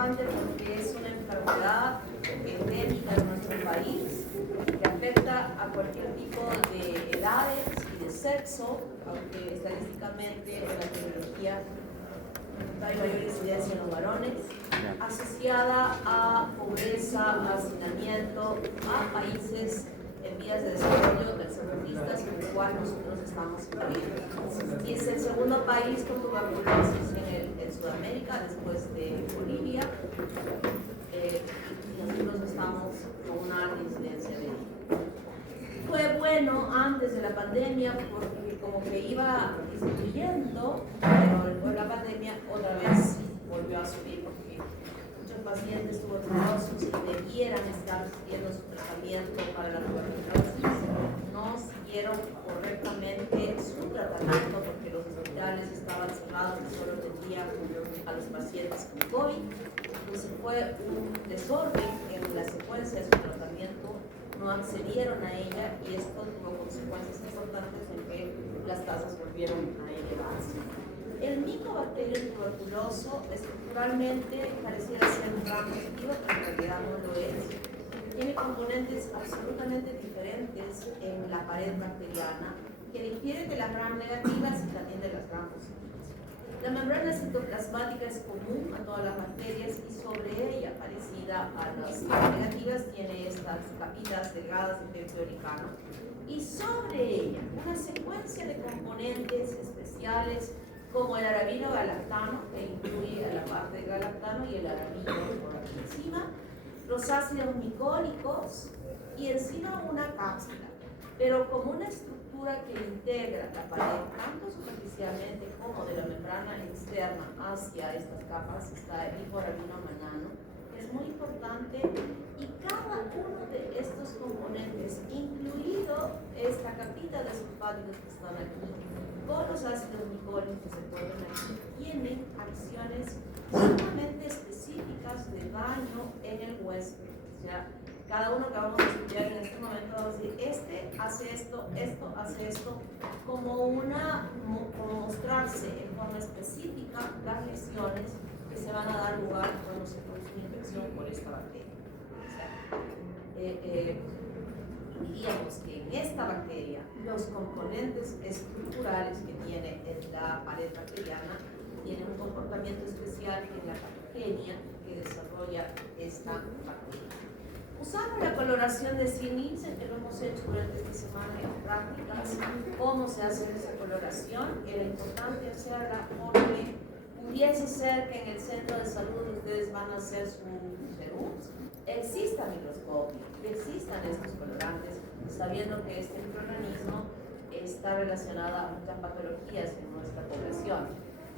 importante porque es una enfermedad endémica en nuestro país que afecta a cualquier tipo de edades y de sexo, aunque estadísticamente la epidemiología hay mayor incidencia en los varones, asociada a pobreza, a hacinamiento, a países en vías de desarrollo tercermundistas, en el cual nosotros estamos incluidos. Y es el segundo país con tuberculosis en Sudamérica, después de Bolivia. Y nosotros estamos con una alta incidencia de ello. Fue bueno antes de la pandemia porque como que iba disminuyendo, pero después de la pandemia otra vez volvió a subir porque muchos pacientes tuberculosos que debieran estar siguiendo su tratamiento para la tuberculosis no siguieron correctamente su tratamiento porque los hospitales estaban cerrados y solo atendían a los pacientes con COVID. Entonces fue un desorden en la secuencia de su tratamiento, no accedieron a ella y esto tuvo consecuencias importantes en que las tasas volvieron a elevarse. El micobacterio tuberculoso estructuralmente pareciera ser un gran positivo, pero en realidad no lo es. Tiene componentes absolutamente diferentes en la pared bacteriana que difieren de las gram negativas y también de las gram positivas. La membrana citoplasmática es común a todas las bacterias y sobre ella, parecida a las negativas, tiene estas capitas delgadas de peptidoglicano y sobre ella una secuencia de componentes especiales como el arabino-galactano, que incluye a la parte de galactano y el arabino por aquí encima, los ácidos micólicos y encima una cápsula, pero como una estructura que integra la pared tanto superficialmente como de la membrana externa hacia estas capas está el hiporabino manano, que es muy importante, y cada uno de estos componentes, incluido esta capita de sulfáticos que están aquí, con los ácidos micólicos que se encuentran aquí, tienen acciones sumamente específicas de daño en el huésped. O sea, cada uno que vamos a estudiar en este momento va a decir, este hace esto, esto hace esto, como mostrarse en forma específica las lesiones que se van a dar lugar cuando se produce una infección por esta bacteria. O sea, diríamos que en esta bacteria los componentes estructurales que tiene en la pared bacteriana tienen un comportamiento especial en la patogenia que desarrolla esta bacteria. Usamos la coloración de Sil-Nielsen, que lo hemos hecho durante esta semana en prácticas, cómo se hace esa coloración. Era importante hacerla porque pudiese ser que en el centro de salud ustedes van a hacer su serums, exista microscopio y existan estos colorantes, sabiendo que este microorganismo está relacionado a muchas patologías en nuestra población.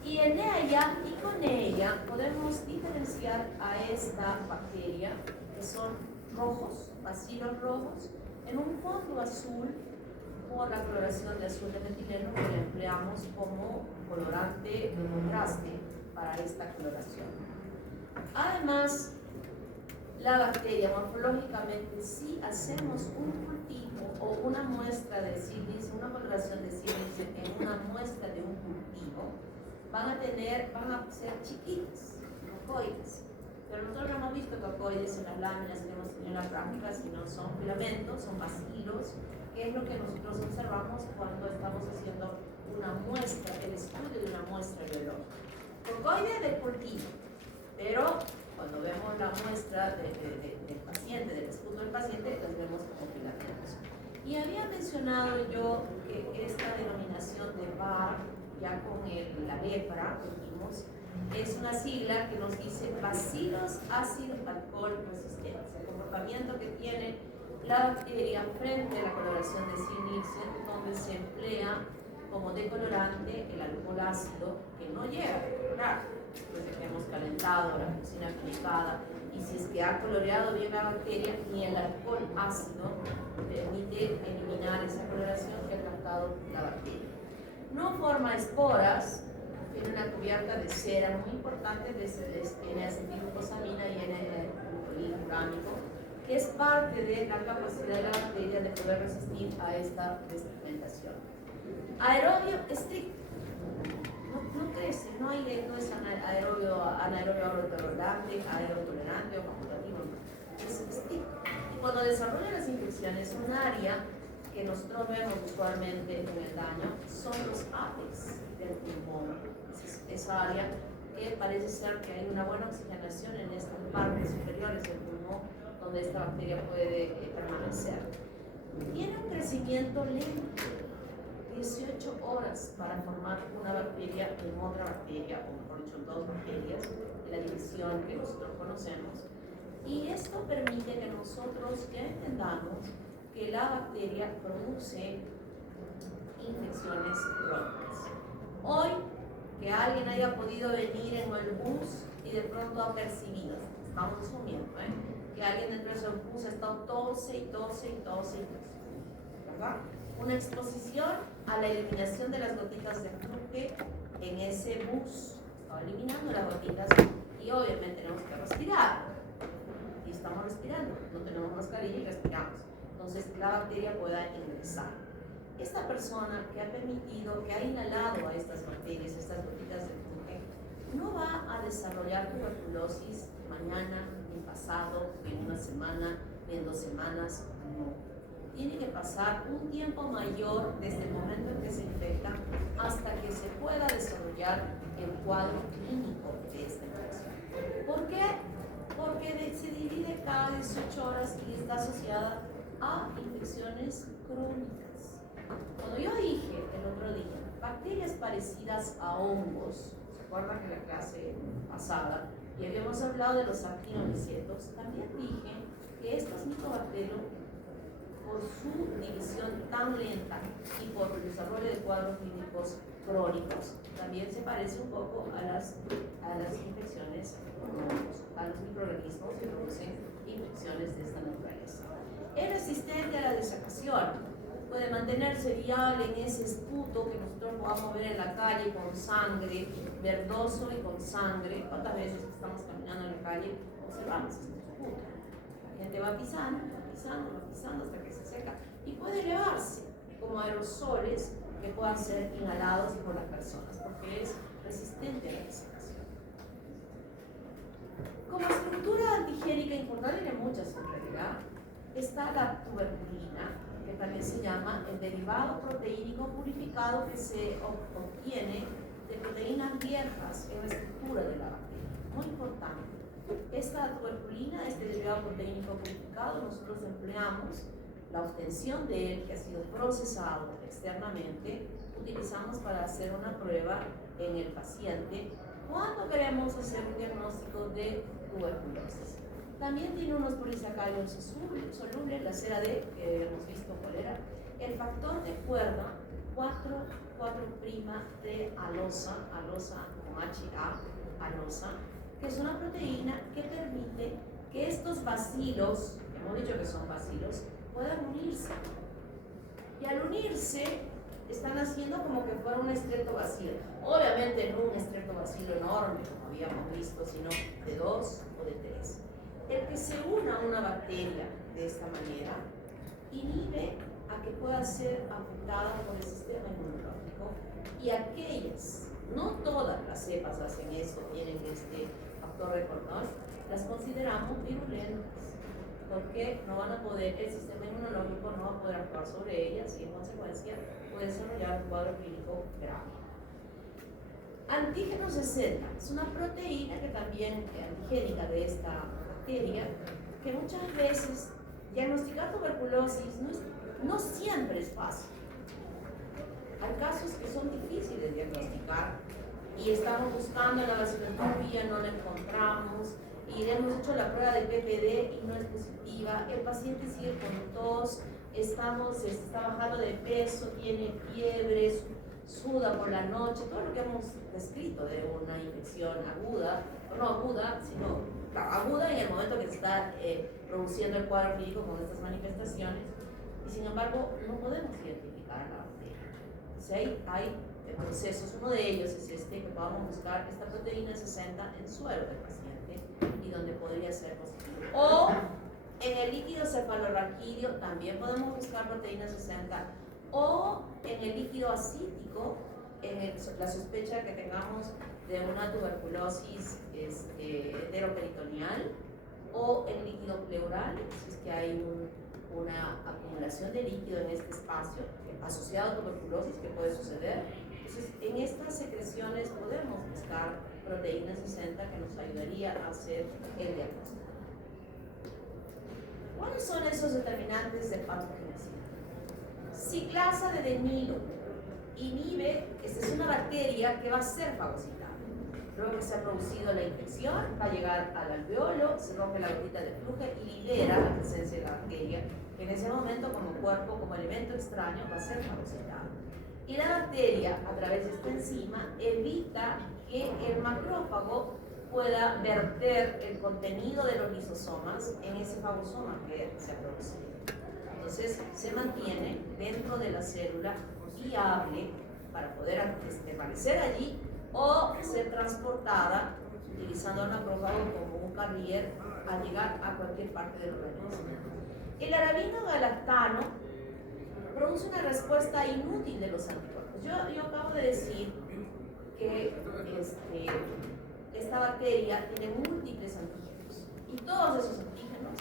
Y en ella y con ella podemos diferenciar a esta bacteria, que son rojos, bacilos rojos, en un fondo azul por la coloración de azul de metileno que le empleamos como colorante de contraste para esta coloración. Además, la bacteria morfológicamente, si hacemos un cultivo o una muestra de Sil-Nielsen, una coloración de Sil-Nielsen en una muestra de un cultivo, van a ser chiquitas, cocoides. Pero nosotros no hemos visto cocoides en las láminas que hemos tenido en la práctica, sino son filamentos, son bacilos, que es lo que nosotros observamos cuando estamos haciendo una muestra, el estudio de una muestra biológica. Cocoide de cultivo, pero cuando vemos la muestra del paciente, del esputo del paciente, los vemos como filamentos. Y había mencionado yo que esta denominación de VAR, ya con la lepra, dijimos, es una sigla que nos dice bacilos ácido alcohol resistentes, el comportamiento que tiene la bacteria frente a la coloración de Sil-Nielsen, donde se emplea como decolorante el alcohol ácido, que no llega a decolorar después de que hemos calentado la cocina purificada, y si es que ha coloreado bien la bacteria, ni el alcohol ácido permite eliminar esa coloración que ha captado la bacteria. No forma esporas, tiene una cubierta de cera muy importante de N-acetilglucosamina y N-glucosamina, que es parte de la capacidad de la bacteria de poder resistir a esta desfermentación. Aerobio estricto. No crees es, no es anaerobio aerotolerante, aerotolerante o facultativo, es distinto. Y cuando desarrollan las infecciones, un área que nosotros vemos usualmente en el daño son los apex del pulmón. Esa área que parece ser que hay una buena oxigenación en estas partes superiores del pulmón donde esta bacteria puede permanecer. Tiene un crecimiento lento, 18 horas para formar una bacteria en otra bacteria, o mejor dicho, dos bacterias, en la división que nosotros conocemos. Y esto permite que nosotros ya entendamos que la bacteria produce infecciones crónicas. Hoy, que alguien haya podido venir en el bus y de pronto ha percibido, estamos asumiendo, que alguien dentro de su bus ha estado tose y tose y tose y tose, ¿verdad? Una exposición a la eliminación de las gotitas de fluje en ese bus. Estaba eliminando las gotitas y obviamente tenemos que respirar. Y estamos respirando, no tenemos mascarilla y respiramos. Entonces la bacteria pueda ingresar. Esta persona que ha permitido, que ha inhalado a estas bacterias, estas gotitas de fluje, no va a desarrollar tuberculosis mañana, ni pasado, ni en una semana, ni en 2 semanas, no. Tiene que pasar un tiempo mayor desde el momento en que se infecta hasta que se pueda desarrollar el cuadro clínico de esta infección. ¿Por qué? Porque se divide cada 18 horas y está asociada a infecciones crónicas. Cuando yo dije el otro día, bacterias parecidas a hongos, ¿se acuerdan que la clase pasada, y habíamos hablado de los actinomycetos? También dije que estos micobacterios, por su división tan lenta y por el desarrollo de cuadros clínicos crónicos, también se parece un poco a las infecciones, a los microorganismos que producen infecciones de esta naturaleza. Es resistente a la desecación, puede mantenerse viable en ese esputo que nosotros podamos ver en la calle con sangre, verdoso y con sangre. ¿Cuántas veces estamos caminando en la calle observamos este esputo? La gente va pisando hasta que se seca y puede elevarse como aerosoles que puedan ser inhalados por las personas porque es resistente a la desecación. Como estructura antigénica importante, que muchas en realidad, está la tuberculina, que también se llama el derivado proteínico purificado que se obtiene de proteínas viejas en la estructura de la bacteria. Muy importante. Esta tuberculina, este derivado proteínico purificado, nosotros empleamos la obtención de él, que ha sido procesado externamente, utilizamos para hacer una prueba en el paciente cuando queremos hacer un diagnóstico de tuberculosis. También tiene unos polisacáridos solubles, la cera D, que hemos visto cuál era, el factor de cuerda 4'-alosa con HA, alosa, que es una proteína que permite que estos bacilos, hemos dicho que son bacilos, puedan unirse. Y al unirse, están haciendo como que fuera un estreptobacilo. Obviamente no un estreptobacilo enorme, como habíamos visto, sino de 2 o de 3. El que se una a una bacteria de esta manera inhibe a que pueda ser afectada por el sistema inmunológico, y aquellas, no todas las cepas hacen esto, tienen este factor de Cornol, las consideramos virulentas porque no van a poder, el sistema inmunológico no va a poder actuar sobre ellas y en consecuencia puede desarrollar un cuadro clínico grave. Antígeno 60 es una proteína que también es antigénica de esta bacteria, que muchas veces diagnosticar tuberculosis no siempre es fácil. Hay casos que son difíciles de diagnosticar y estamos buscando la vaciloscopía, no la encontramos, y hemos hecho la prueba de PPD y no es positiva, el paciente sigue con tos, está bajando de peso, tiene fiebre, suda por la noche, todo lo que hemos descrito de una infección aguda, o no aguda, sino aguda en el momento que se está produciendo el cuadro clínico con estas manifestaciones, y sin embargo no podemos identificar la bacteria. Entonces hay procesos, uno de ellos es este, que podamos buscar esta proteína 60 en suero del paciente y donde podría ser positivo. O en el líquido cefalorraquídeo también podemos buscar proteína 60, o en el líquido acítico la sospecha que tengamos de una tuberculosis enteroperitoneal o en líquido pleural, si es que hay una acumulación de líquido en este espacio asociado a tuberculosis, que puede suceder. Entonces, en estas secreciones podemos buscar proteína 60 que nos ayudaría a hacer el diagnóstico. ¿Cuáles son esos determinantes de patogenicidad? Ciclasa de Denilo inhibe, esta es una bacteria que va a ser fagocitada. Luego que se ha producido la infección, va a llegar al alveolo, se rompe la gotita de flujo y libera la presencia de la bacteria, que en ese momento como cuerpo, como elemento extraño, va a ser fagocitada. Y la bacteria, a través de esta enzima, evita que el macrófago pueda verter el contenido de los lisosomas en ese fagosoma que se ha producido. Entonces, se mantiene dentro de la célula viable para poder permanecer allí o ser transportada utilizando el macrófago como un carrier al llegar a cualquier parte del organismo. El arabino galactano produce una respuesta inútil de los anticuerpos. Yo acabo de decir que esta bacteria tiene múltiples antígenos y todos esos antígenos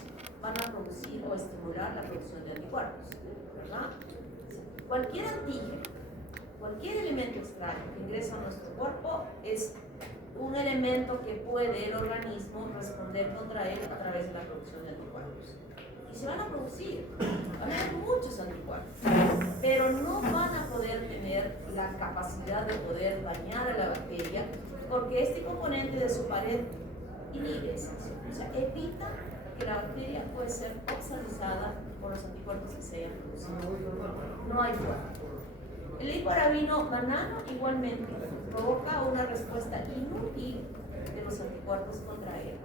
van a producir o estimular la producción de anticuerpos, ¿verdad? Cualquier antígeno, cualquier elemento extraño que ingresa a nuestro cuerpo es un elemento que puede el organismo responder contra él a través de la producción de anticuerpos. Y se van a producir, van a haber muchos anticuerpos, pero no van a poder tener la capacidad de poder dañar a la bacteria porque este componente de su pared inhibe esa acción, o sea, evita que la bacteria pueda ser obstaculizada por los anticuerpos que se hayan producido. No hay forma. El lipoarabino banano igualmente provoca una respuesta inútil de los anticuerpos contra él.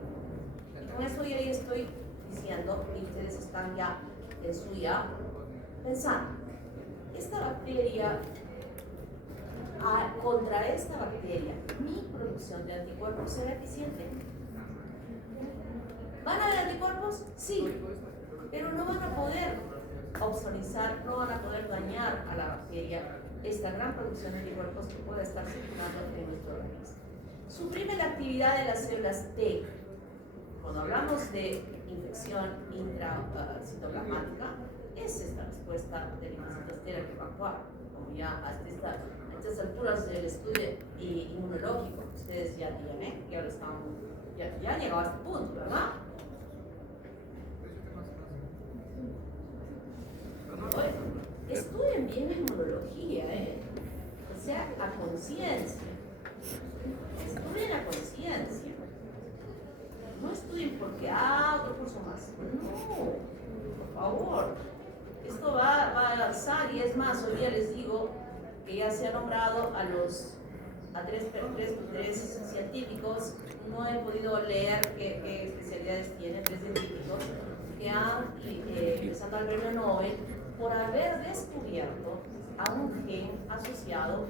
Y con eso ya estoy diciendo que ustedes están ya en su ya pensando, esta bacteria, contra esta bacteria, mi producción de anticuerpos será eficiente. ¿Van a haber anticuerpos? Sí, pero no van a poder obstaculizar, no van a poder dañar a la bacteria esta gran producción de anticuerpos que puede estar circulando en nuestro organismo. Suprime la actividad de las células T. Cuando hablamos de infección intracitoplasmática, es esta respuesta de linfocitos T la que va a actuar. Como ya a estas alturas del estudio inmunológico, ustedes ya tienen, que ahora estamos, ya han llegado a este punto, ¿verdad? Bueno, estudien bien la inmunología, o sea, a conciencia. Estudien a conciencia. No estudien porque, otro curso más. No, por favor. Esto va a avanzar y es más, hoy día les digo que ya se ha nombrado a tres científicos, no he podido leer qué especialidades tienen, 3 científicos que han empezado al premio Nobel por haber descubierto a un gen asociado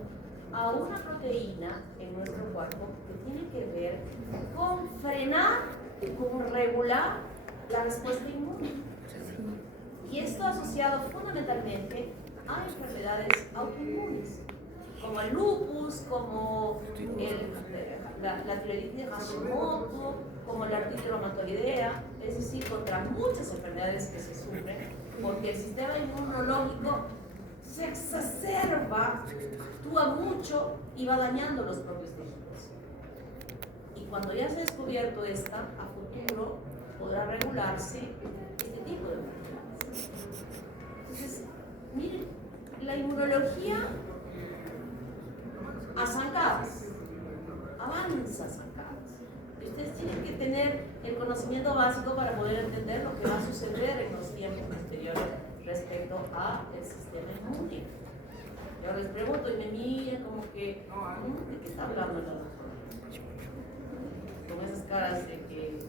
a una proteína en nuestro cuerpo que tiene que ver con frenar, con regular la respuesta inmune. Y esto asociado fundamentalmente a enfermedades autoinmunes, como el lupus, como la tiroiditis de Hashimoto, como la artritis reumatoidea, es decir, contra muchas enfermedades que se sufren, porque el sistema inmunológico se exacerba, actúa mucho y va dañando los propios tejidos. Y cuando ya se ha descubierto esta, a futuro podrá regularse este tipo de enfermedades. Entonces, miren, la inmunología a zancadas, avanza a zancadas. Y ustedes tienen que tener el conocimiento básico para poder entender lo que va a suceder en los tiempos posteriores respecto al sistema inmune. Yo les pregunto y me miran como que, ¿de qué está hablando la doctora? Con esas caras de que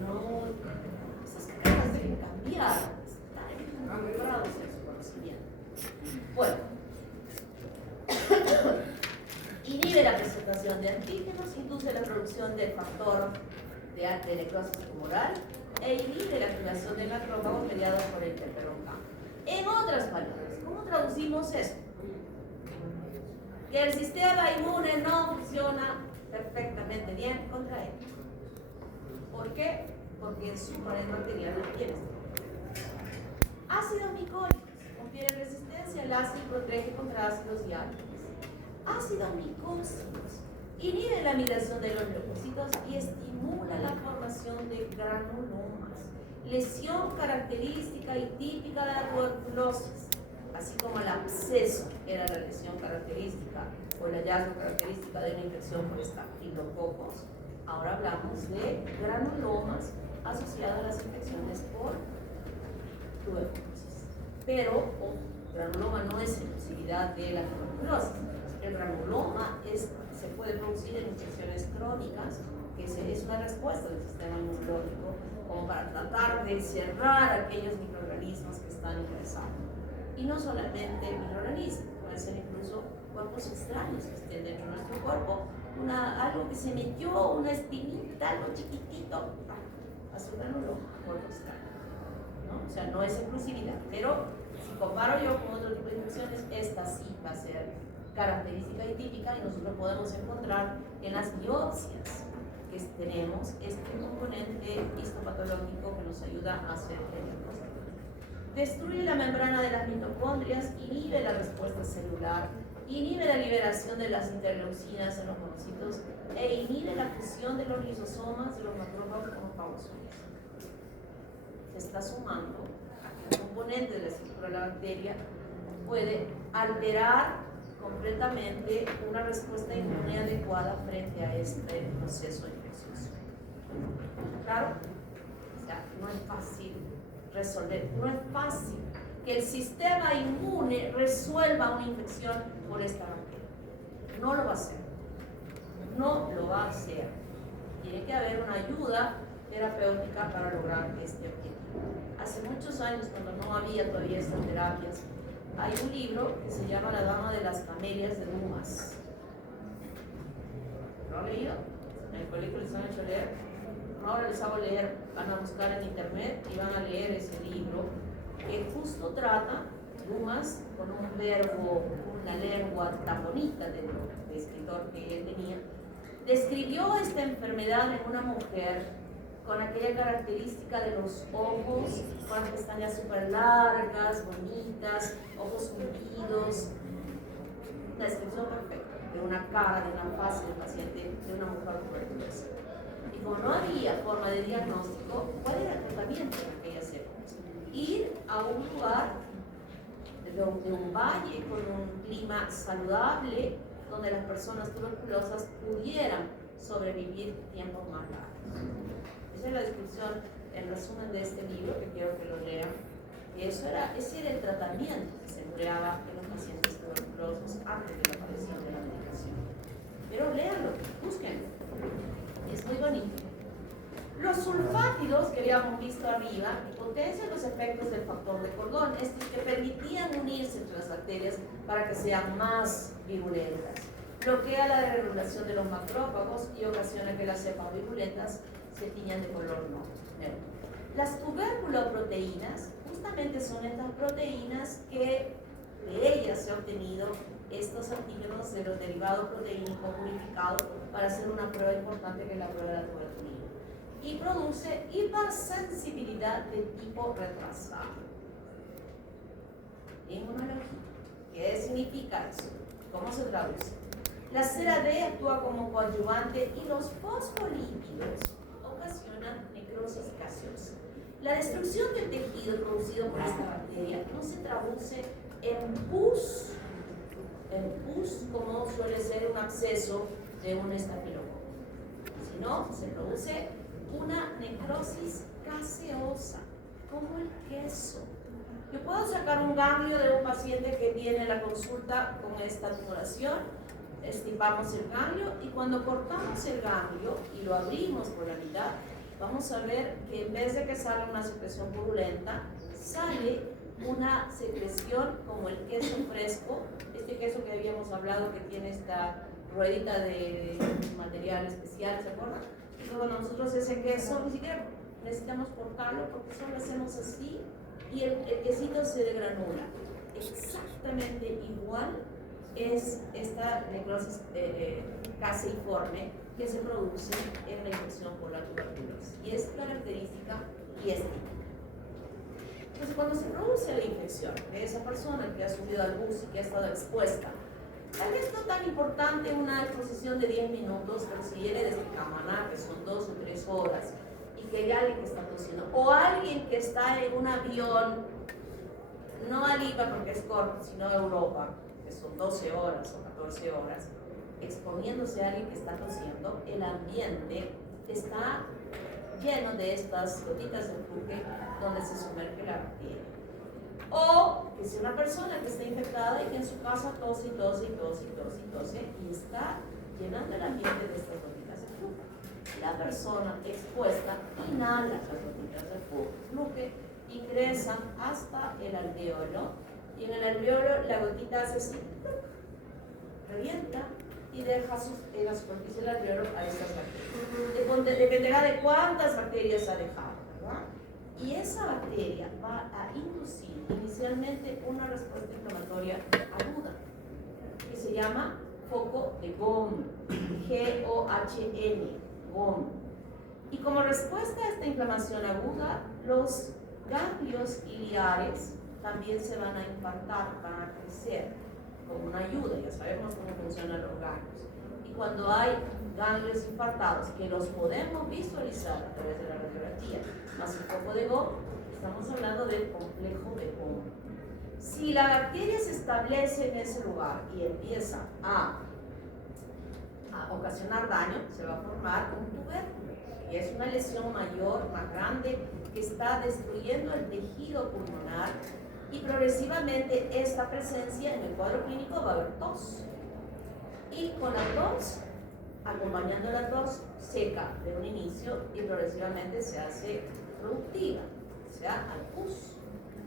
no, esas caras deben cambiar, están involucrados en su conocimiento. Bueno, inhibe la presentación de antígenos, induce la producción del factor de necrosis tumoral e inhibe la activación de macrófagos mediados por el interferón K. En otras palabras, ¿cómo traducimos esto? que el sistema inmune no funciona perfectamente bien contra él. ¿Por qué? Porque en su pared bacteriana tiene ácidos micónicos, confiere resistencia al ácido y protege contra ácidos diálicos. Ácidos micónicos inhibe la migración de los leucocitos y estimula la formación de granulomas, lesión característica y típica de la tuberculosis, así como el absceso era la lesión característica o el hallazgo característica de una infección por estafilococos. Ahora hablamos de granulomas asociados a las infecciones por tuberculosis. Pero granuloma no es exclusividad de la tuberculosis. El granuloma se puede producir en infecciones crónicas, que es una respuesta del sistema inmunológico como para tratar de cerrar aquellos microorganismos que están ingresando. Y no solamente microorganismos, pueden ser incluso cuerpos extraños que estén dentro de nuestro cuerpo, algo que se metió, una espinita, algo chiquitito, a su granuloma, cuerpo extraño. ¿No? O sea, no es exclusividad, pero si comparo yo con otro tipo de infecciones, esta sí va a ser característica y típica, y nosotros podemos encontrar en las biopsias que tenemos este componente histopatológico que nos ayuda a hacer el diagnóstico. Destruye la membrana de las mitocondrias, inhibe la respuesta celular, inhibe la liberación de las interleucinas en los monocitos e inhibe la fusión de los lisosomas de los macrófagos con los fagosomas. Se está sumando a que un componente de la estructura de la bacteria puede alterar completamente una respuesta inmune adecuada frente a este proceso infeccioso. ¿Claro? O sea, no es fácil resolver, no es fácil que el sistema inmune resuelva una infección por esta bacteria. No lo va a hacer. No lo va a hacer. Tiene que haber una ayuda terapéutica para lograr este objetivo. Hace muchos años, cuando no había todavía estas terapias, hay un libro que se llama La Dama de las Camelias de Dumas. ¿Lo han leído? En el colegio les han hecho leer. Ahora les hago leer, van a buscar en internet y van a leer ese libro que justo trata Dumas con un verbo, una lengua tan bonita del escritor que él tenía. Describió esta enfermedad en una mujer con aquella característica de los ojos, con las pestañas súper largas, bonitas, ojos hundidos. La descripción perfecta de una cara, de una faz del paciente, de una mujer tuberculosa. Y como no había forma de diagnóstico, ¿cuál era el tratamiento en aquellas épocas? Ir a un lugar de un valle con un clima saludable, donde las personas tuberculosas pudieran sobrevivir tiempos más largos. Esa es la descripción, en resumen, de este libro, que quiero que lo lean. Y ese era el tratamiento que se empleaba en los pacientes tuberculosos antes de la aparición de la medicación. Pero léanlo, búsquenlo. Es muy bonito. Los sulfátidos que habíamos visto arriba potencian los efectos del factor de cordón, estos que permitían unirse entre las bacterias para que sean más virulentas. Bloquea la regulación de los macrófagos y ocasiona que las cepas virulentas se tiñan de color neutro. Las tubérculoproteínas justamente son estas proteínas que de ellas se han obtenido estos antígenos de los derivados proteínicos purificados para hacer una prueba importante que es la prueba de la tuberculina. Y produce hipersensibilidad de tipo retrasado. Inmunología. ¿Qué significa eso? ¿Cómo se traduce? La cera D actúa como coadyuvante y los fosfolípidos ocasionan necrosis gaseosa. La destrucción del tejido producido por esta bacteria no se traduce en pus como suele ser un absceso de un estafilococo, sino se produce una necrosis gaseosa, como el queso. Yo puedo sacar un ganglio de un paciente que viene a la consulta con esta tumoración, estipamos el ganglio y cuando cortamos el ganglio y lo abrimos por la mitad, vamos a ver que en vez de que salga una secreción purulenta, sale una secreción como el queso fresco, este queso que habíamos hablado que tiene esta ruedita de material especial, ¿se acuerdan? Entonces, bueno, nosotros ese queso ni siquiera necesitamos cortarlo porque solo hacemos así y el quesito se degranula. Exactamente igual es esta necrosis caseiforme que se produce en la infección por la tuberculosis y es característica y es típica. Entonces, cuando se produce la infección de esa persona que ha subido al bus y que ha estado expuesta, tal vez no tan importante una exposición de 10 minutos, pero si viene desde Camaná, que son 2 o 3 horas, y que hay alguien que está tosiendo, o alguien que está en un avión, no a Lima porque es corto, sino a Europa, que son 12 horas o 14 horas, exponiéndose a alguien que está tosiendo, el ambiente está lleno de estas gotitas de fluke donde se sumerge la bacteria. O que sea una persona que está infectada y que en su casa tose y tose y tose y tose y tose y está llenando el ambiente de estas gotitas de fluke. La persona expuesta inhala las gotitas de fluke, ingresan hasta el alveolo y en el alveolo la gotita hace así, revienta y deja en la superficie del alveolo a estas bacterias. Dependerá de cuántas bacterias ha dejado, ¿verdad? Y esa bacteria va a inducir inicialmente una respuesta inflamatoria aguda que se llama foco de GOM, G-O-H-N, GOM. Y como respuesta a esta inflamación aguda, los ganglios iliares también se van a infartar, van a crecer como una ayuda, ya sabemos cómo funcionan los ganglios. Y cuando hay ganglios infartados, que los podemos visualizar a través de la radiografía, más el foco de GOM, estamos hablando del complejo de GOM. Si la bacteria se establece en ese lugar y empieza a ocasionar daño, se va a formar un tubérculo. Y es una lesión mayor, más grande, que está destruyendo el tejido pulmonar y progresivamente esta presencia en el cuadro clínico va a haber tos. Y con la tos, acompañando la tos seca de un inicio y progresivamente se hace productiva, o sea, al pus.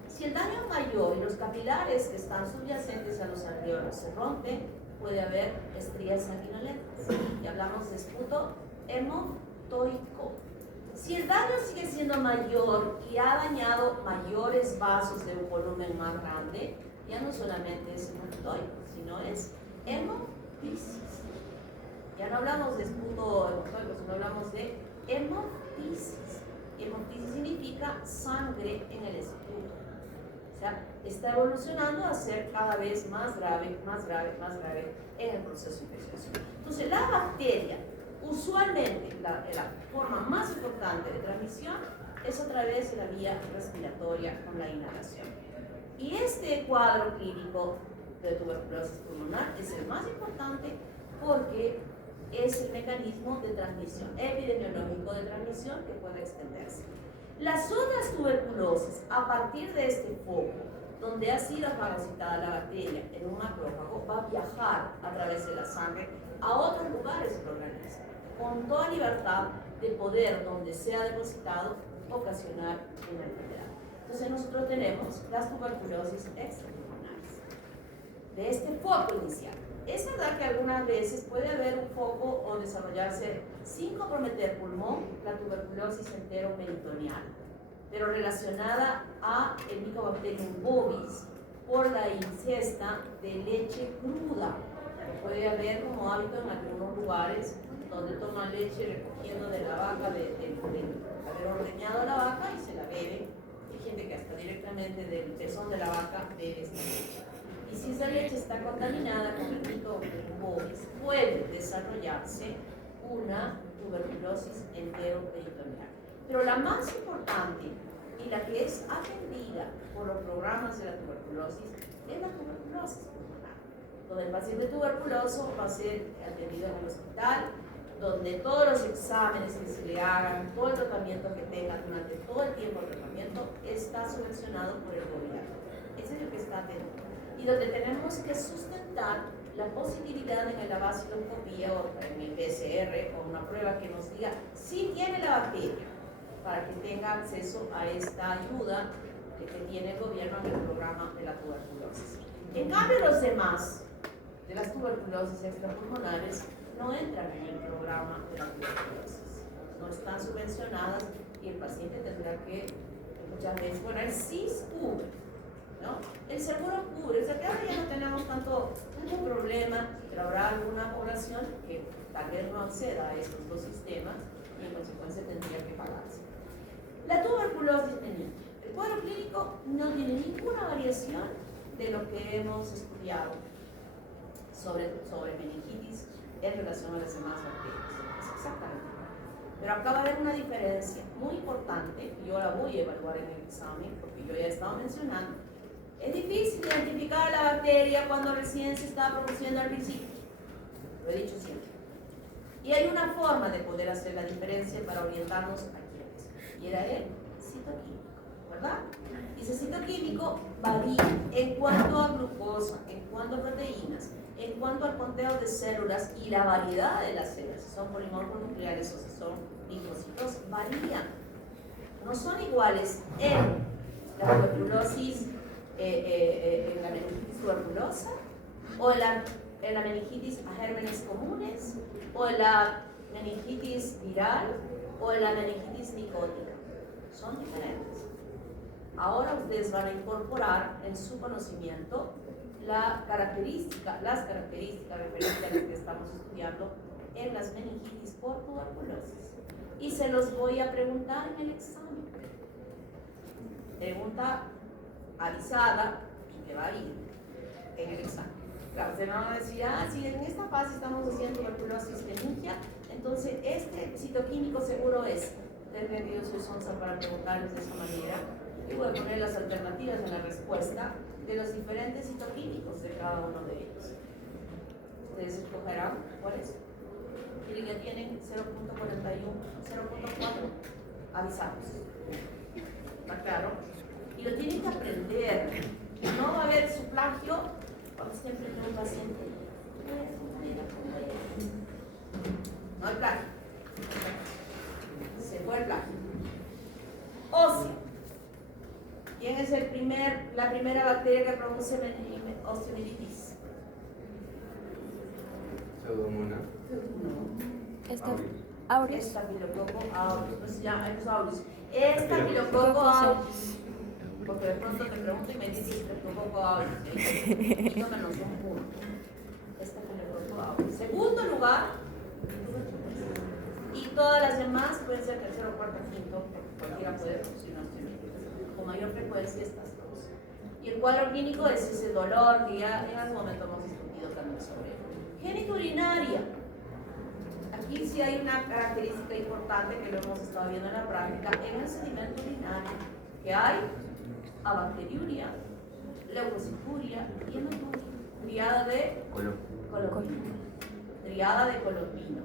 Si el daño es mayor y los capilares que están subyacentes a los alveolos se rompen, puede haber estrías sanguinolentas. Y hablamos de esputo hemotoico. Si el daño sigue siendo mayor y ha dañado mayores vasos de un volumen más grande, ya no solamente es hemotoico, sino es hemoptisis. Ya no hablamos de esputo hemotoico, sino hablamos de hemoptisis. Hemoptisis significa sangre en el esputo. O sea, está evolucionando a ser cada vez más grave, más grave, más grave en el proceso infeccioso. Entonces, la bacteria, usualmente la forma más importante de transmisión es a través de la vía respiratoria con la inhalación. Y este cuadro clínico de tuberculosis pulmonar es el más importante porque es el mecanismo de transmisión epidemiológico de transmisión que puede extenderse. Las otras tuberculosis, a partir de este foco, donde ha sido fagocitada la bacteria en un macrófago, va a viajar a través de la sangre a otros lugares del organismo, con toda libertad de poder, donde sea depositado, ocasionar una enfermedad. Entonces nosotros tenemos las tuberculosis extrapulmonares de este foco inicial. Es verdad que algunas veces puede haber un foco o desarrollarse sin comprometer pulmón, la tuberculosis enteroperitoneal, pero relacionada a el Mycobacterium bovis por la ingesta de leche cruda. Puede haber como hábito en algunos lugares donde toman leche recogiendo de la vaca, de haber ordeñado la vaca y se la beben. Hay gente que hasta directamente del pezón de la vaca bebe esta leche. Y si esa leche está contaminada con el Mycobacterium bovis, puede desarrollarse una tuberculosis enteroperitoneal. Pero la más importante y la que es atendida por los programas de la tuberculosis es la tuberculosis pulmonar, donde el paciente tuberculoso va a ser atendido en un hospital, donde todos los exámenes que se le hagan, todo el tratamiento que tenga durante todo el tiempo del tratamiento está subvencionado por el gobierno. Ese es el que está atendido. Y donde tenemos que sustentar la positividad en la vaciloscopía o en el PCR o una prueba que nos diga si tiene la bacteria para que tenga acceso a esta ayuda que tiene el gobierno en el programa de la tuberculosis. En cambio, los demás de las tuberculosis extrapulmonares no entran en el programa de la tuberculosis, no están subvencionadas y el paciente tendrá que muchas veces, bueno, el CIS cubre, ¿no? El seguro cubre, o sea que ahora ya no tenemos tanto problema, pero habrá alguna población que tal vez no acceda a estos dos sistemas y en consecuencia tendría que pagarse. La tuberculosis en niños. El cuadro clínico no tiene ninguna variación de lo que hemos estudiado sobre meningitis en relación a las demás bacterias. Es exactamente igual. Pero acá va a haber una diferencia muy importante, y yo la voy a evaluar en el examen, porque yo ya he estado mencionando. Es difícil identificar la bacteria cuando recién se está produciendo al principio. Lo he dicho siempre. Y hay una forma de poder hacer la diferencia para orientarnos a quiénes. Y era el citoquímico, ¿verdad? Y ese citoquímico varía en cuanto a glucosa, en cuanto a proteínas, en cuanto al conteo de células y la variedad de las células, si son polimorfos nucleares o si son linfocitos, varían. No son iguales en la tuberculosis, en la meningitis tuberculosa, o en la meningitis a gérmenes comunes, o en la meningitis viral, o en la meningitis micótica. Son diferentes. Ahora ustedes van a incorporar en su conocimiento las características referentes a las que estamos estudiando en las meningitis por tuberculosis. Y se los voy a preguntar en el examen. Pregunta avisada y que va a ir en el examen. Claro, ustedes me van a decir, si en esta fase estamos haciendo tuberculosis meningia, entonces este citoquímico seguro es. Ustedes ven que yo soy sonsa para preguntarles de esa manera. Y voy a poner las alternativas en la respuesta de los diferentes citoquímicos de cada uno de ellos. Ustedes escogerán cuál es. Miren, ya tienen 0.41, 0.4 avisados. ¿Está claro? Y lo tienen que aprender. No va a haber su plagio cuando siempre tengo un paciente. No hay plagio. Se fue el plagio. Óseo. ¿Quién es la primera bacteria que produce osteomielitis? Pseudomonas. Aureus. Estafilococo aureus. No se llama aureus. Estafilococo aureus. Porque de pronto te pregunto y me dices estafilococo aureus. Y no menos un punto. Estafilococo aureus. Segundo lugar. Y todas las demás pueden ser tercero, cuarto, quinto, porque cualquiera puede producir una osteomielitis. Con mayor frecuencia estas dos. Y el cuadro clínico es ese dolor que ya en algún momento hemos discutido también sobre él. Genitourinaria. Aquí sí hay una característica importante que lo hemos estado viendo en la práctica en el sedimento urinario, que hay abacteriuria, leucocicuria y hematuria. Triada de Colombino. Triada de Colombino.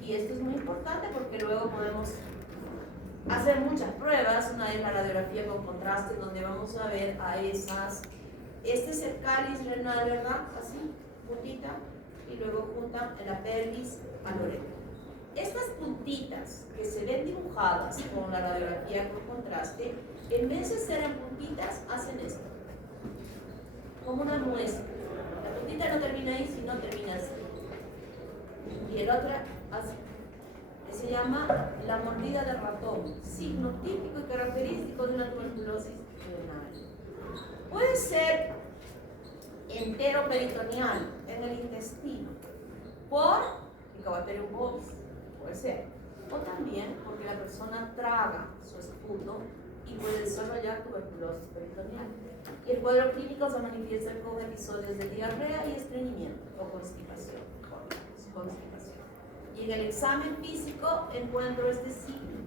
Y esto es muy importante porque luego podemos hacer muchas pruebas. Una es la radiografía con contraste, donde vamos a ver a esas. Este es el cáliz renal, ¿verdad? Así, puntita, y luego juntan en la pelvis al uretra. Estas puntitas que se ven dibujadas con la radiografía con contraste, en vez de ser en puntitas, hacen esto, como una muestra. La puntita no termina ahí, sino termina así. Y el otro así. Se llama la mordida de ratón, signo típico y característico de una tuberculosis renal. Puede ser enteroperitoneal en el intestino por Mycobacterium bovis, puede ser, o también porque la persona traga su esputo y puede desarrollar tuberculosis peritoneal. Y el cuadro clínico se manifiesta con episodios de diarrea y estreñimiento o constipación. Y en el examen físico encuentro este signo.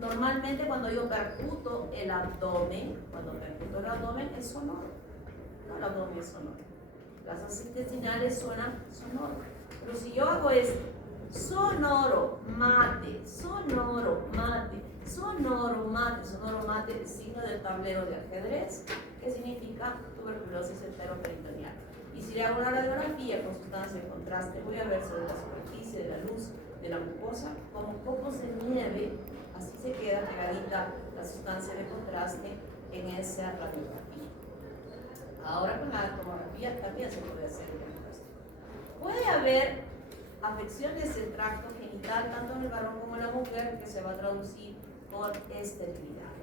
Normalmente cuando yo percuto el abdomen, es sonoro. No, el abdomen es sonoro. Las asas intestinales suenan sonoro. Pero si yo hago esto, sonoro, mate, sonoro, mate, sonoro, mate, sonoro, mate, signo del tablero de ajedrez, que significa tuberculosis enteroperitoneal. Y si le hago una radiografía con sustancia de contraste, voy a ver sobre la superficie de la luz de la mucosa como copos de nieve, así se queda pegadita la sustancia de contraste en esa radiografía. Ahora con la tomografía también se puede hacer el contraste. Puede haber afecciones del tracto genital tanto en el varón como en la mujer que se va a traducir por esterilidad.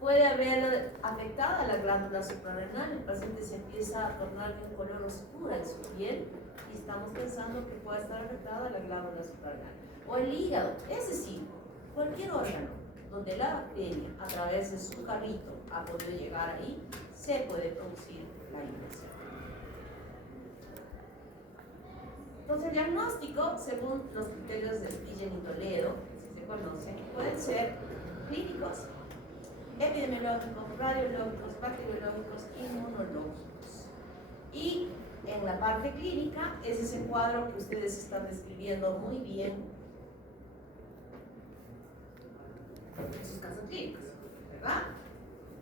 puede haber afectada la glándula suprarrenal, el paciente se empieza a tornar de un color oscuro en su piel y estamos pensando que puede estar afectada la glándula suprarrenal. O el hígado, es decir, cualquier órgano donde la bacteria a través de su carrito ha podido llegar ahí, se puede producir la infección. Entonces el diagnóstico, según los criterios de Stillen y Toledo, si se conocen, pueden ser clínicos, epidemiológicos, radiológicos, bacteriológicos, inmunológicos. Y en la parte clínica es ese cuadro que ustedes están describiendo muy bien en sus casos clínicos, ¿verdad?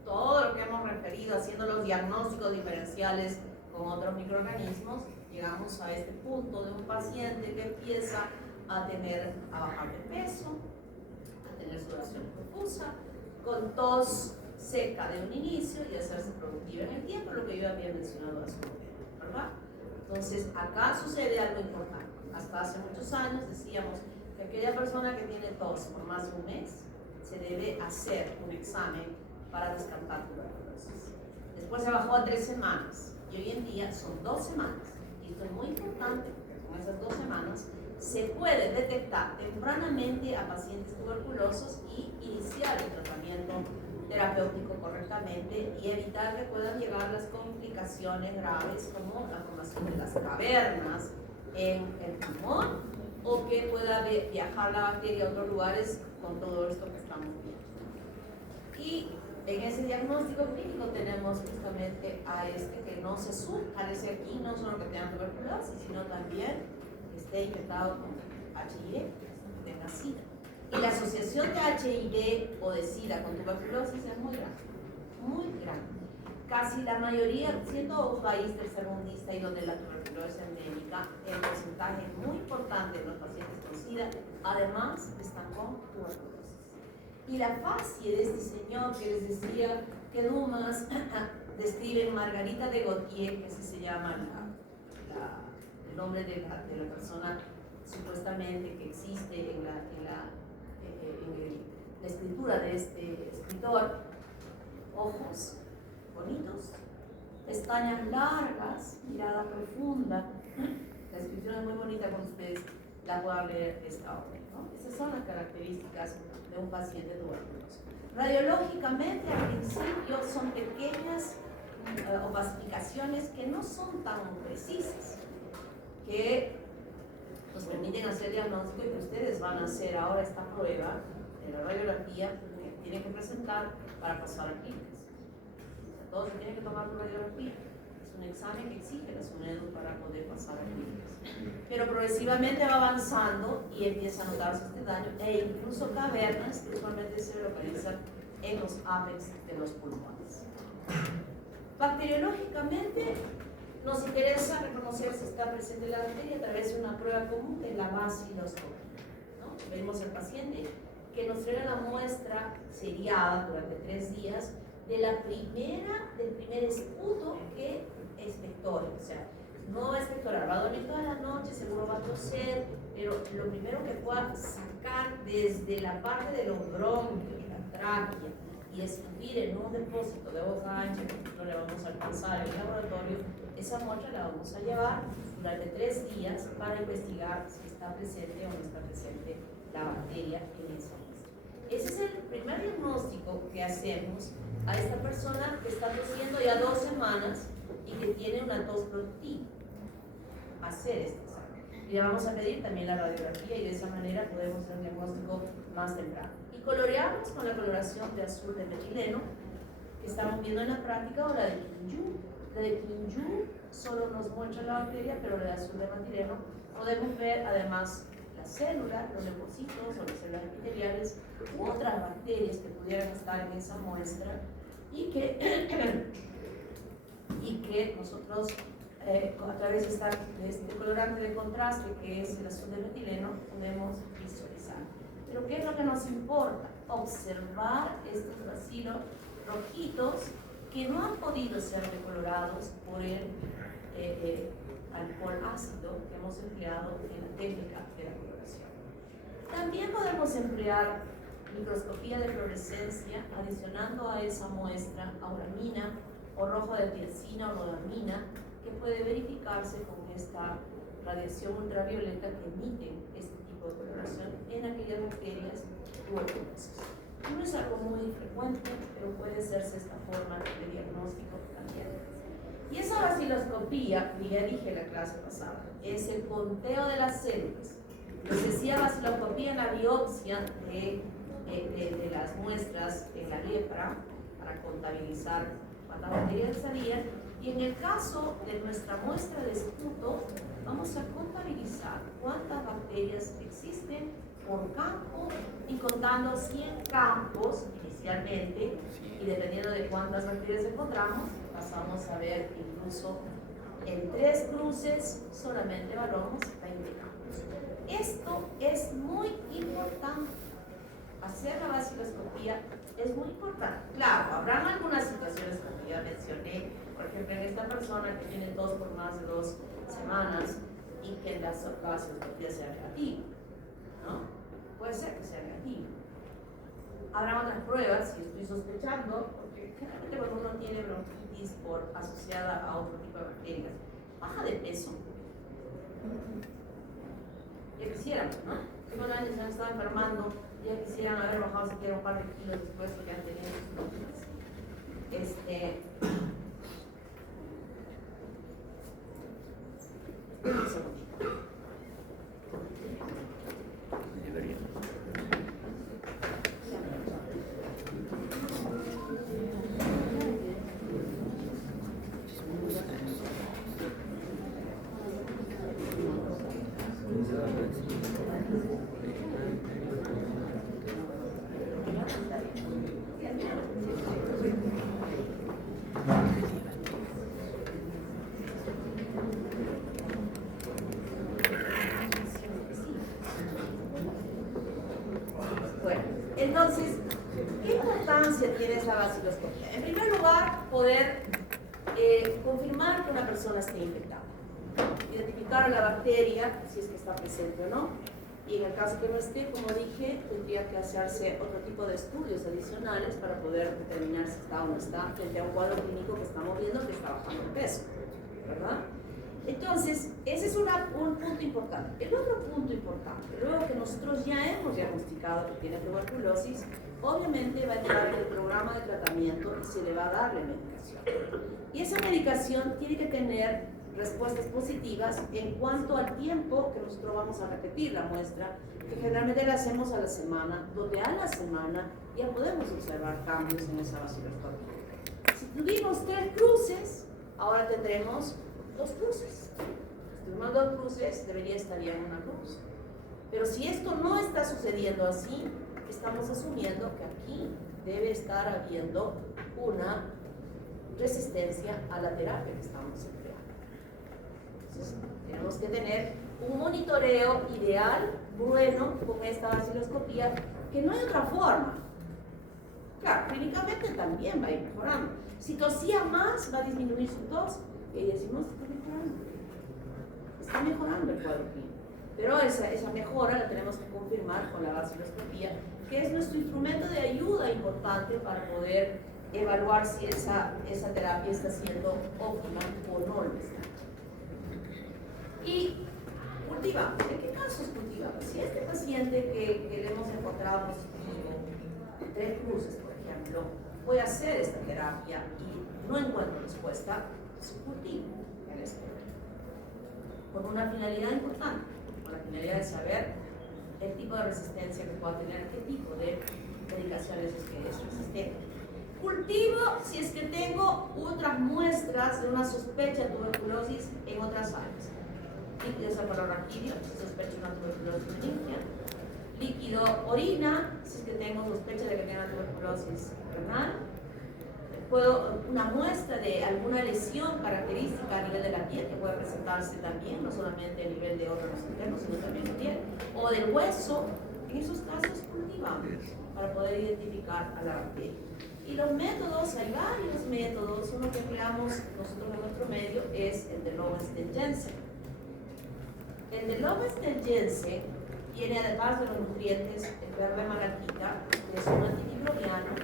Todo lo que hemos referido haciendo los diagnósticos diferenciales con otros microorganismos, llegamos a este punto de un paciente que empieza a bajar de peso, a tener sudoración profusa, con tos seca de un inicio y hacerse productiva en el tiempo, lo que yo había mencionado hace un momento, ¿verdad? Entonces, acá sucede algo importante. Hasta hace muchos años decíamos que aquella persona que tiene tos por más de un mes se debe hacer un examen para descartar tuberculosis. Después se bajó a 3 semanas y hoy en día son 2 semanas. Y esto es muy importante porque con esas 2 semanas se puede detectar tempranamente a pacientes tuberculosos y iniciar el tratamiento terapéutico correctamente y evitar que puedan llegar las complicaciones graves como la formación de las cavernas en el pulmón o que pueda viajar la bacteria a otros lugares con todo esto que estamos viendo. Y en ese diagnóstico clínico tenemos justamente a este que no se parece aquí no solo que tenga tuberculosis, sino también que esté infectado con HIV, que tenga SIDA. Y la asociación de HIV o de SIDA con tuberculosis es muy grande, muy grande. Casi la mayoría, siendo un país tercermundista y donde la tuberculosis endémica, el porcentaje muy importante de los pacientes con SIDA, además están con tuberculosis. Y la facie de este señor que les decía que Dumas describe Margarita de Gautier, que así se llama el nombre de la persona supuestamente que existe en la escritura de este escritor, ojos bonitos, pestañas largas, mirada profunda. La escritura es muy bonita cuando ustedes la puedan leer esta obra, ¿no? Esas son las características de un paciente tuberculoso. Radiológicamente, al principio, son pequeñas opacificaciones que no son tan precisas, que nos permiten hacer diagnóstico y que ustedes van a hacer ahora esta prueba de la radiografía que tienen que presentar para pasar a clínicas. O sea, todos se tienen que tomar una radiografía. Es un examen que exige la SUNEDU para poder pasar a clínicas. Pero progresivamente va avanzando y empieza a notarse este daño e incluso cavernas que usualmente se localizan en los ápex de los pulmones. Bacteriológicamente nos interesa reconocer si está presente la bacteria a través de una prueba común de la baciloscopia, ¿no? Pedimos al paciente que nos traiga la muestra seriada durante 3 días del primer esputo que expectore, o sea, no va a expectorar, va a dormir toda la noche, seguro va a toser, pero lo primero que pueda sacar desde la parte de los bronquios, la tráquea, y escupir en un depósito de boca ancha que no le vamos a alcanzar en el laboratorio, esa muestra la vamos a llevar durante 3 días para investigar si está presente o no está presente la bacteria en esa muestra. Ese es el primer diagnóstico que hacemos a esta persona que está tosiendo ya 2 semanas y que tiene una tos productiva. Hacer este examen. Y le vamos a pedir también la radiografía y de esa manera podemos hacer un diagnóstico más temprano. Y coloreamos con la coloración de azul de metileno que estamos viendo en la práctica o la de Quinjú. La de Quinjú solo nos muestra la bacteria, pero la de azul de metileno podemos ver además las células, los leucocitos o las células epiteliales u otras bacterias que pudieran estar en esa muestra y que nosotros a través de este colorante de contraste que es el azul de metileno podemos visualizar. Pero ¿qué es lo que nos importa? Observar estos bacilos rojitos que no han podido ser decolorados por el alcohol ácido que hemos empleado en la técnica de la coloración. También podemos emplear microscopía de fluorescencia, adicionando a esa muestra auramina o rojo de tiazina o rodamina, que puede verificarse con esta radiación ultravioleta que emite este tipo de coloración en aquellas bacterias tuberculosas. No es algo muy frecuente, pero puede hacerse esta forma de diagnóstico también. Y esa vaciloscopía, que ya dije en la clase pasada, es el conteo de las células. Les decía vaciloscopía en la biopsia de las muestras en la lepra para contabilizar cuántas bacterias salían, y en el caso de nuestra muestra de esputo vamos a contabilizar cuántas bacterias existen por campo y contando 100 campos inicialmente, y dependiendo de cuántas bacterias encontramos pasamos a ver incluso en 3 cruces solamente evaluamos 20 campos. Esto es muy importante. Hacer la vaciloscopía es muy importante. Claro, habrán algunas situaciones como ya mencioné, por ejemplo en esta persona que tiene tos por más de 2 semanas y que la vaciloscopía sea negativa, ¿no? Puede ser que sea negativa. Habrá otras pruebas, si estoy sospechando, porque generalmente cuando uno tiene bronquitis asociada a otro tipo de bacterias, baja de peso. Ya quisiéramos, ¿no? Tengo años se han estado enfermando, ya quisieran haber bajado siquiera un par de kilos después que han tenido sus bronquitis. Un segundito. Entonces, ¿qué importancia tiene esa vaciloscopía? En primer lugar, poder confirmar que una persona esté infectada, identificar a la bacteria, si es que está presente o no, y en el caso que no esté, como dije, tendría que hacerse otro tipo de estudios adicionales para poder determinar si está o no está frente a un cuadro clínico que estamos viendo que está bajando el peso, ¿verdad? Entonces, ese es un punto importante. El otro punto importante, luego que nosotros ya hemos diagnosticado que tiene tuberculosis, obviamente va a entrar en el programa de tratamiento y se le va a dar la medicación. Y esa medicación tiene que tener respuestas positivas en cuanto al tiempo que nosotros vamos a repetir la muestra, que generalmente la hacemos a la semana, donde a la semana ya podemos observar cambios en esa vaciloscopía. Si tuvimos 3 cruces, ahora tendremos 2 cruces. Si tuvimos 2 cruces, debería estar ya en una cruz. Pero si esto no está sucediendo así, estamos asumiendo que aquí debe estar habiendo una resistencia a la terapia que estamos empleando. Entonces, tenemos que tener un monitoreo ideal, bueno, con esta vaciloscopía, que no hay otra forma. Claro, clínicamente también va a ir mejorando. Si tosía más, va a disminuir su tos. Y decimos, está mejorando el cuadro clínico. Pero esa mejora la tenemos que confirmar con la vaciloscopía, que es nuestro instrumento de ayuda importante para poder evaluar si esa terapia está siendo óptima o no lo está. Y cultivamos. ¿En qué casos cultivamos? Si este paciente que le hemos encontrado positivo, 3 cruces, por ejemplo, voy a hacer esta terapia y no encuentro respuesta, se cultiva en este con una finalidad importante, con la finalidad de saber el tipo de resistencia que pueda tener, qué tipo de medicaciones es que es resistente. Cultivo si es que tengo otras muestras de una sospecha de tuberculosis en otras áreas. Líquido cefalorraquídeo, si sospecho una tuberculosis meningia. Líquido orina, si es que tengo sospecha de que tenga tuberculosis renal. Una muestra de alguna lesión característica a nivel de la piel que puede presentarse también, no solamente a nivel de órganos internos, sino también de piel, o del hueso. En esos casos cultivamos para poder identificar a la bacteria. Y los métodos, hay varios métodos. Uno que empleamos nosotros en nuestro medio es el de Lowenstein-Jensen. El de Lowenstein-Jensen Tiene además de los nutrientes el verde malaquita, que es un antimicrobiano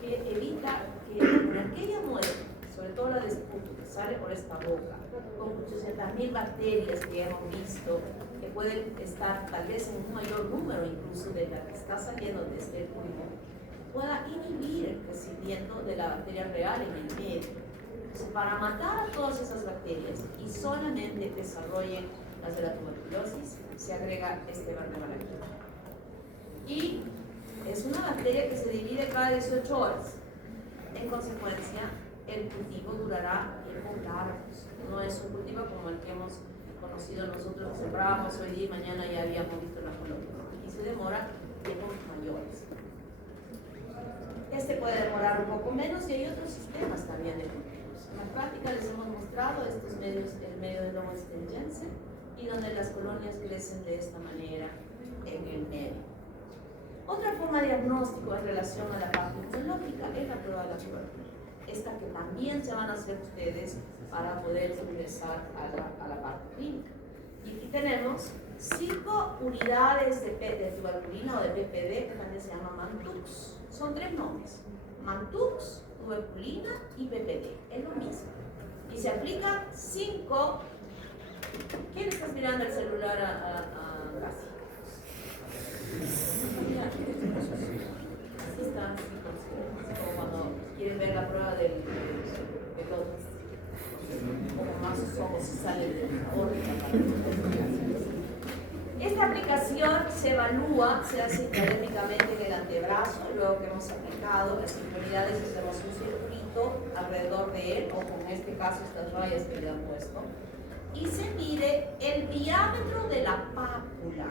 que evita que en aquella muela, sobre todo la de esputo, que sale por esta boca, con 800.000 bacterias que hemos visto, que pueden estar tal vez en un mayor número incluso de la que está saliendo desde el pulmón, pueda inhibir el crecimiento de la bacteria real en el medio. Entonces, para matar a todas esas bacterias y solamente desarrollen las de la tuberculosis, se agrega este verde malaquita. Y es una bacteria que se divide cada 18 horas. En consecuencia, el cultivo durará tiempos largos. No es un cultivo como el que hemos conocido nosotros, que sembrábamos hoy día y mañana ya habíamos visto la colonia. Aquí se demora tiempos mayores. Este puede demorar un poco menos y hay otros sistemas también de cultivos. En la práctica les hemos mostrado estos medios, el medio de Lobo Jensen, y donde las colonias crecen de esta manera en el medio. Otra forma de diagnóstico en relación a la parte inmunológica es la prueba de la tuberculosis. Esta que también se van a hacer ustedes para poder ingresar a la parte clínica. Y aquí tenemos 5 unidades de tuberculina o de PPD, que también se llama Mantux. Son 3 nombres: Mantux, tuberculina y PPD. Es lo mismo. Y se aplican 5. ¿Quién está mirando el celular a Gracia? Así está, como cuando quieren ver la prueba del otro. Como más sus ojos salen de la órbita. Esta aplicación se evalúa, se hace académicamente en el antebrazo, luego que hemos aplicado las 5 unidades, hacemos un circuito alrededor de él, o en este caso estas rayas que le han puesto, y se mide el diámetro de la pápula.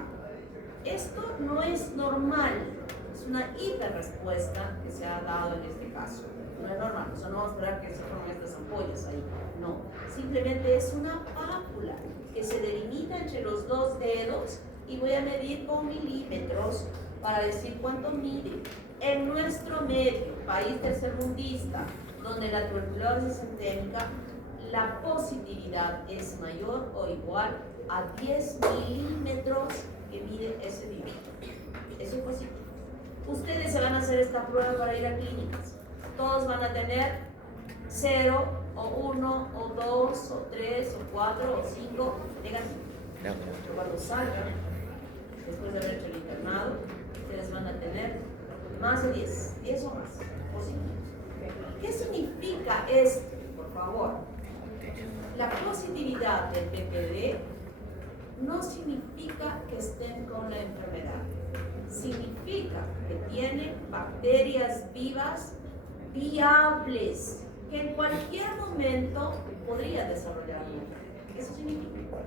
Esto no es normal, es una hiperrespuesta que se ha dado en este caso. No es normal, o sea, no vamos a esperar que se formen estas ampollas ahí, no. Simplemente es una pápula que se delimita entre los 2 dedos y voy a medir con milímetros para decir cuánto mide. En nuestro medio, país tercermundista, donde la tuberculosis es endémica, la positividad es mayor o igual a 10 milímetros que mide ese límite. Eso es positivo. Ustedes se van a hacer esta prueba para ir a clínicas. Todos van a tener 0 o 1 o 2 o 3 o 4 o 5 negativos. Pero cuando salgan, después de haber hecho el internado, ustedes van a tener más de 10 o más positivos. ¿Qué significa esto? Por favor. La positividad del PPD no significa que estén con la enfermedad. Significa que tienen bacterias vivas viables que en cualquier momento podría desarrollar una enfermedad. Eso significa.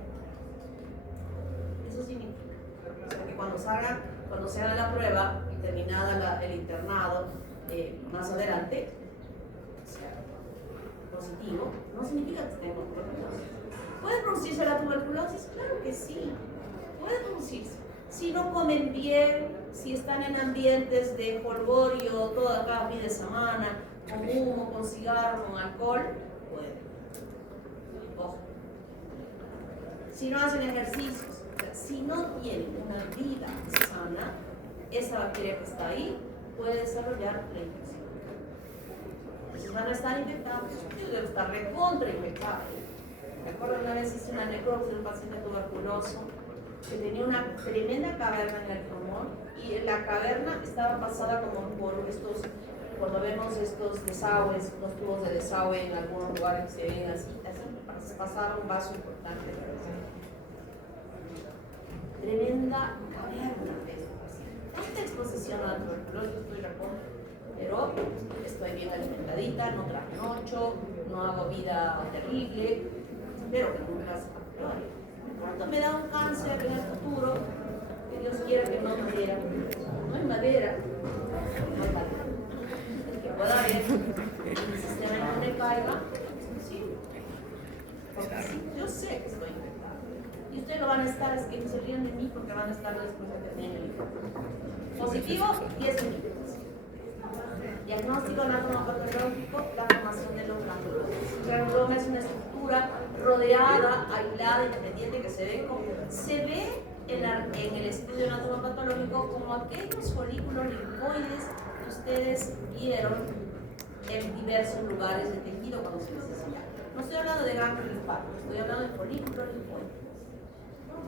Eso significa. O sea, que cuando se haga la prueba y terminada el internado, más adelante, positivo, no significa que estén con tuberculosis. ¿Puede producirse la tuberculosis? Claro que sí, puede producirse. Si no comen bien, si están en ambientes de jolgorio cada fin de semana, con humo, con cigarro, con alcohol, puede. Ojo. Si no hacen ejercicios, o sea, si no tienen una vida sana, esa bacteria que está ahí puede desarrollar la infección. Entonces van a estar infectados, deben estar recontra infectados. Me acuerdo una vez hice una necropsia de un paciente tuberculoso que tenía una tremenda caverna en el pulmón y la caverna estaba pasada como por estos, cuando vemos estos desagües, unos tubos de desagüe en algunos lugares que se ven así pasaba un vaso importante. Tremenda caverna de este paciente. Esta exposición a la tuberculosis, yo estoy recontra, pero estoy bien alimentadita, no trasnocho, no hago vida terrible, espero que nunca se peore. Cuando me da un cáncer en el futuro, que Dios quiera que no madera, no hay madera, no hay madera. El que pueda ver el sistema inmune caiga, sí, porque sí, yo sé que estoy infectada. Y ustedes lo van a estar, es que no se ríen de mí porque van a estar después de que termine el infecto. Positivo, 10 minutos. Diagnóstico anatomopatológico, la formación de los granulomas. El granuloma es una estructura rodeada, aislada, independiente, que se ve en el estudio anatomopatológico como aquellos folículos linfoides que ustedes vieron en diversos lugares de tejido cuando se necesita. No estoy hablando de ganglios linfáticos, estoy hablando de folículos linfoides.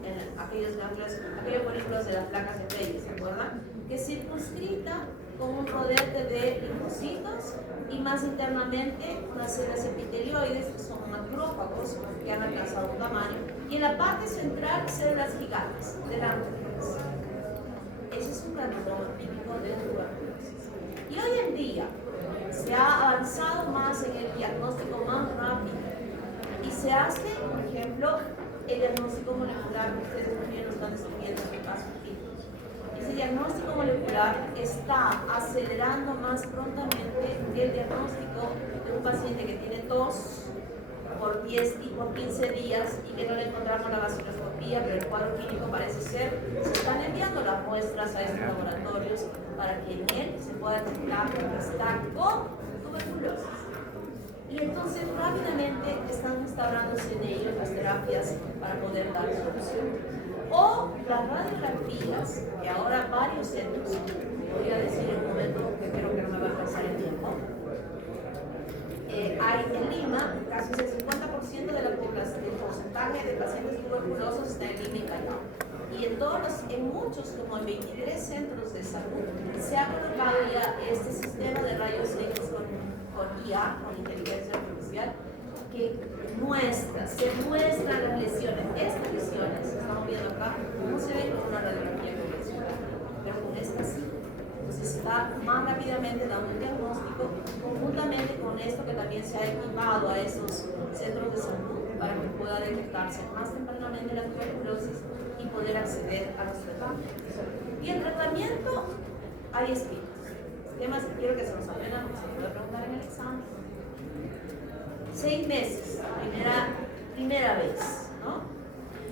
En aquellos folículos de las placas de Peyer's, ¿se acuerdan? Que circunscrita con un rodete de linfocitos y más internamente unas células epitelioides que son macrófagos que han alcanzado un tamaño, y en la parte central células gigantes de lámparas. Ese es un carcinoma típico de tuberculosis. Y hoy en día se ha avanzado más en el diagnóstico más rápido y se hace, por ejemplo, el diagnóstico molecular que ustedes también lo están describiendo en el caso aquí. Ese diagnóstico molecular está acelerando más prontamente el diagnóstico de un paciente que tiene tos por 10 y por 15 días y que no le encontramos la gastroscopía, pero el cuadro clínico parece ser, se están enviando las muestras a estos laboratorios para que en él se pueda detectar que está con tuberculosis. Y entonces rápidamente están instaurándose en ellos las terapias para poder dar solución. O las radiografías, que ahora varios centros, podría decir en un momento que creo que no me va a alcanzar el tiempo, hay en Lima casi el 50% de la población, el porcentaje de pacientes tuberculosos está en Lima y Callao. Y en muchos, como en 23 centros de salud, se ha colocado ya este sistema de rayos X con IA, con inteligencia artificial, que se muestran las lesiones. Estas lesiones, estamos viendo acá, no se ven con una radiografía convencional, pero con esta sí. Entonces está más rápidamente dando un diagnóstico conjuntamente con esto que también se ha equipado a esos centros de salud para que pueda detectarse más tempranamente la tuberculosis y poder acceder a los tratamientos. Y el tratamiento, hay escritos. Temas que quiero que se nos aprendan porque se puede preguntar en el examen. 6 meses, primera vez, ¿no?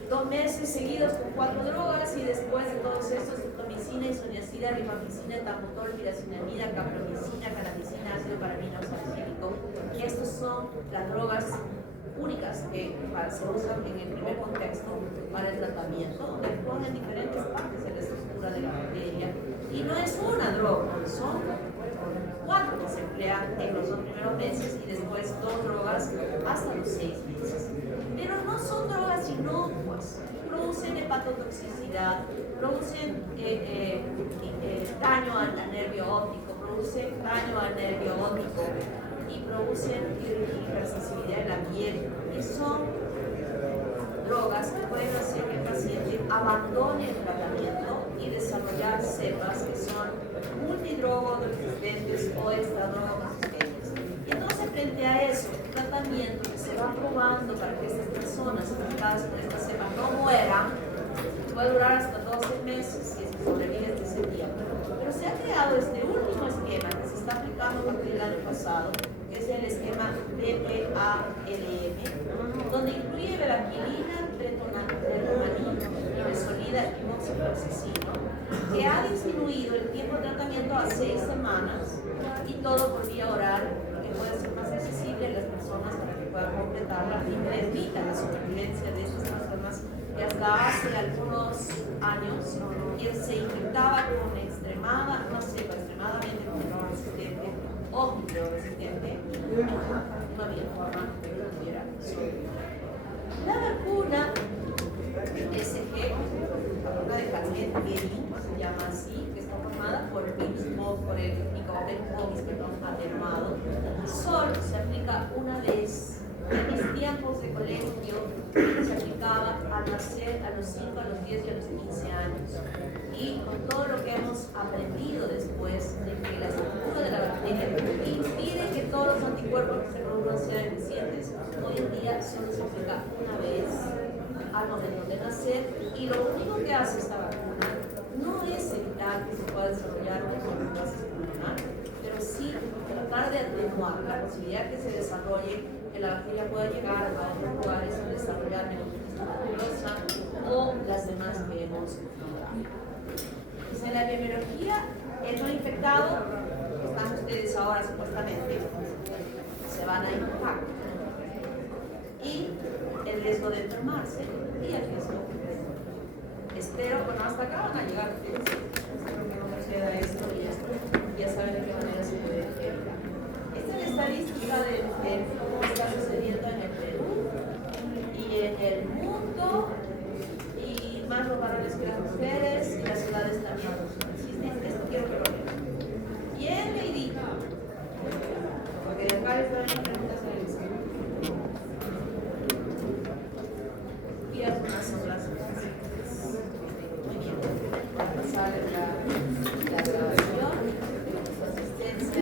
2 meses seguidos con 4 drogas y después de todos estos, citomicina, isoniazida, rifampicina, etambutol, piracinamida, capromicina, canamicina, ácido paramino, salicílico. Estas son las drogas únicas que se usan en el primer contexto para el tratamiento, donde actúan en diferentes partes de la estructura de la bacteria. Y no es una droga, son 4 que se emplean en los 2 primeros meses y después 2 drogas hasta los 6 meses. Pero no son drogas inocuas, producen hepatotoxicidad, producen daño al nervio óptico, producen daño al nervio óptico y producen hipersensibilidad en la piel. Y son drogas que pueden hacer que el paciente abandone el tratamiento y desarrollar cepas que son multidrogoresistentes o extradrogoresistentes. Y entonces, frente a eso, el tratamiento que se va probando para que estas personas afectadas por esta cepa no mueran, puede durar hasta 12 meses si es que sobrevive ese tiempo. Pero se ha creado este último esquema que se está aplicando a partir del año pasado, que es el esquema DPALM, donde incluye veraquilina, tretomanina, nimesulida y moxifloxacino, que ha disminuido el tiempo de tratamiento a 6 semanas y todo por vía oral, que puede ser más accesible a las personas para que puedan completarla y permita la supervivencia de estas personas que hasta hace algunos años se infectaba con una cepa extremadamente resistente o resistente, no había forma de que tuviera sobrevivir. La vacuna SG, la vacuna de Hansen-Gering, se llama así, que está formada por el microorganismo atenuado, solo se aplica una vez. En mis tiempos de colegio se aplicaba al nacer a los 5, a los 10 y a los 15 años. Y con todo lo que hemos aprendido después de que la estructura de la bacteria impide que todos los anticuerpos que se produzcan sean eficientes, hoy en día solo se aplica una vez al momento de nacer, y lo único que hace esta vacuna no es evitar que se pueda desarrollar una coronavirus pulmonar, pero sí tratar de atenuar la posibilidad que se desarrolle, que la bacteria pueda llegar a otros lugares y desarrollar meningitis tuberculosa o las demás que hemos nombrado. Pues en la epidemiología, el no infectado, que están ustedes ahora supuestamente, se van a incubar. Y el riesgo de enfermarse y el riesgo hasta acá van a llegar ustedes. Espero que no suceda esto y esto. Ya saben de qué manera se puede evitar. Esta es la estadística de cómo está sucediendo en el Perú y en el mundo, y más los varones que las mujeres, y las ciudades también. Esto quiero que lo vean. ¿Quién le dijo? Porque de acá está